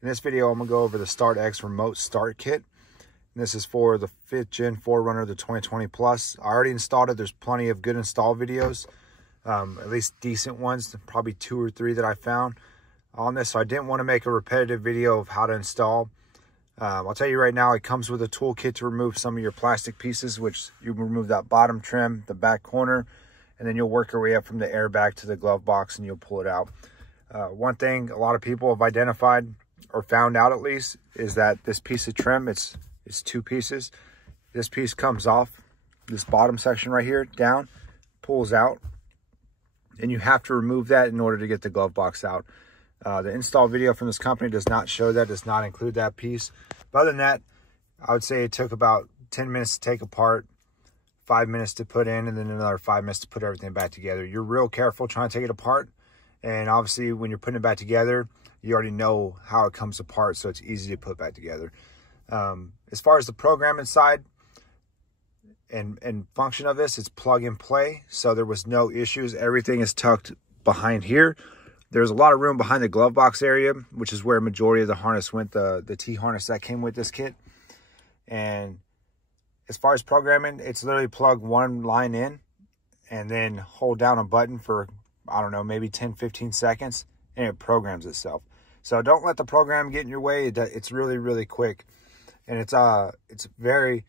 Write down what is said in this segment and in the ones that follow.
In this video, I'm gonna go over the Start X remote start kit. And this is for the 5th gen 4Runner, the 2020 Plus. I already installed it. There's plenty of good install videos, at least decent ones, probably 2 or 3 that I found on this. So I didn't want to make a repetitive video of how to install. I'll tell you right now, it comes with a toolkit to remove some of your plastic pieces, which you remove that bottom trim, the back corner, and then you'll work your way up from the airbag to the glove box and you'll pull it out. One thing a lot of people have identified, or found out at least, is that this piece of trim, it's 2 pieces. This piece comes off, this bottom section right here, down, pulls out, and you have to remove that in order to get the glove box out. The install video from this company does not show that, does not include that piece. But other than that, I would say it took about 10 minutes to take apart, 5 minutes to put in, and then another 5 minutes to put everything back together. You're real careful trying to take it apart. And obviously when you're putting it back together, you already know how it comes apart, so it's easy to put back together. As far as the programming side and function of this, it's plug and play. So there was no issues. Everything is tucked behind here. There's a lot of room behind the glove box area, which is where majority of the harness went, the T-harness that came with this kit. And as far as programming, it's literally plug one line in and then hold down a button for, I don't know, maybe 10, 15 seconds, and it programs itself. So don't let the program get in your way. It's really, really quick. And it's very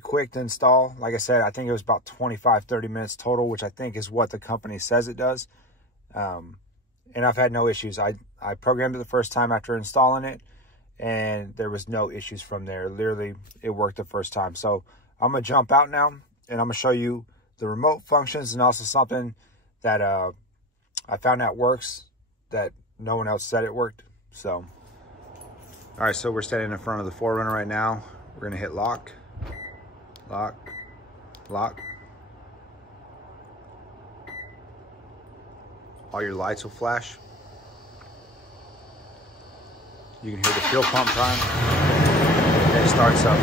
quick to install. Like I said, I think it was about 25, 30 minutes total, which I think is what the company says it does. And I've had no issues. I programmed it the first time after installing it, and there was no issues from there. Literally, it worked the first time. So I'm gonna jump out now, and I'm gonna show you the remote functions, and also something that I found out works that no one else said it worked. So, all right, so we're standing in front of the 4Runner right now. We're gonna hit lock, lock, lock. All your lights will flash. You can hear the fuel pump prime, and it starts up.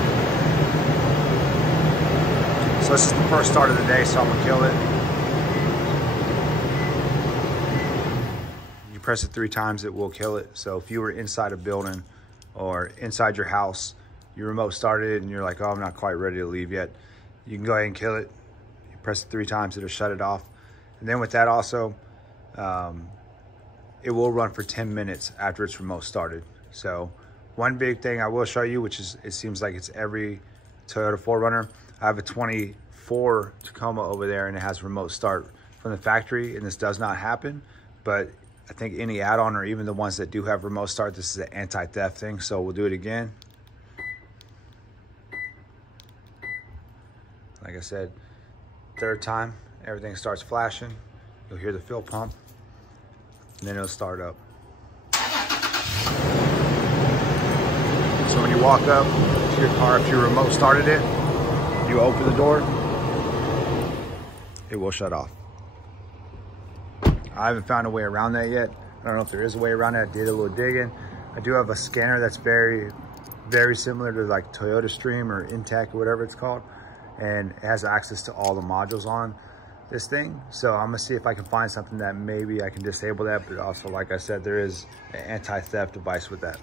So this is the first start of the day, so I'm gonna kill it. You press it 3 times, it will kill it. So if you were inside a building or inside your house, your remote started and you're like, oh, I'm not quite ready to leave yet, you can go ahead and kill it. You press it 3 times, it'll shut it off. And then with that also, it will run for 10 minutes after it's remote started. So one big thing I will show you, which is, it seems like it's every Toyota 4Runner. I have a 24 Tacoma over there and it has remote start from the factory, and this does not happen. But I think any add-on, or even the ones that do have remote start, this is an anti-theft thing. So we'll do it again. Like I said, 3rd time, everything starts flashing. You'll hear the fuel pump, and then it'll start up. So when you walk up to your car, if you remote started it, you open the door, it will shut off. I haven't found a way around that yet. I don't know if there is a way around it. I did a little digging. I do have a scanner that's very, very similar to like Toyota Stream or Intech or whatever it's called. And it has access to all the modules on this thing. So I'm gonna see if I can find something that maybe I can disable that, but also, like I said, there is an anti-theft device with that.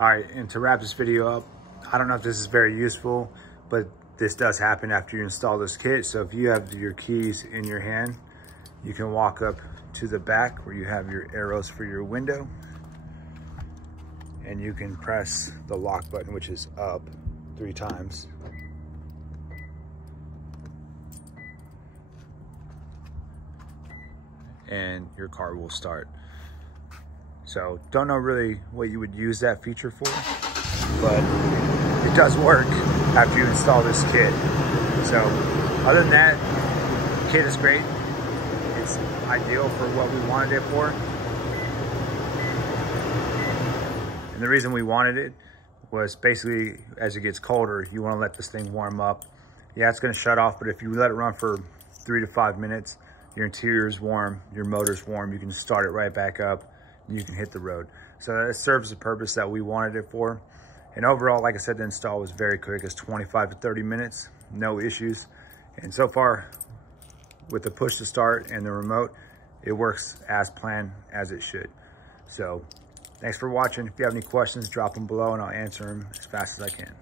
All right, and to wrap this video up, I don't know if this is very useful, but this does happen after you install this kit. So if you have your keys in your hand, you can walk up to the back where you have your arrows for your window, and you can press the lock button, which is up, 3 times. And your car will start. So don't know really what you would use that feature for, but it does work after you install this kit. So other than that, the kit is great. It's ideal for what we wanted it for. And the reason we wanted it was basically, as it gets colder, you want to let this thing warm up. Yeah, it's going to shut off, but if you let it run for 3 to 5 minutes, your interior is warm, your motor's warm, you can start it right back up, and you can hit the road. So it serves the purpose that we wanted it for. And overall, like I said, the install was very quick. It's 25 to 30 minutes, no issues. And so far, with the push to start and the remote, it works as planned, as it should. So Thanks for watching. If you have any questions, drop them below and I'll answer them as fast as I can.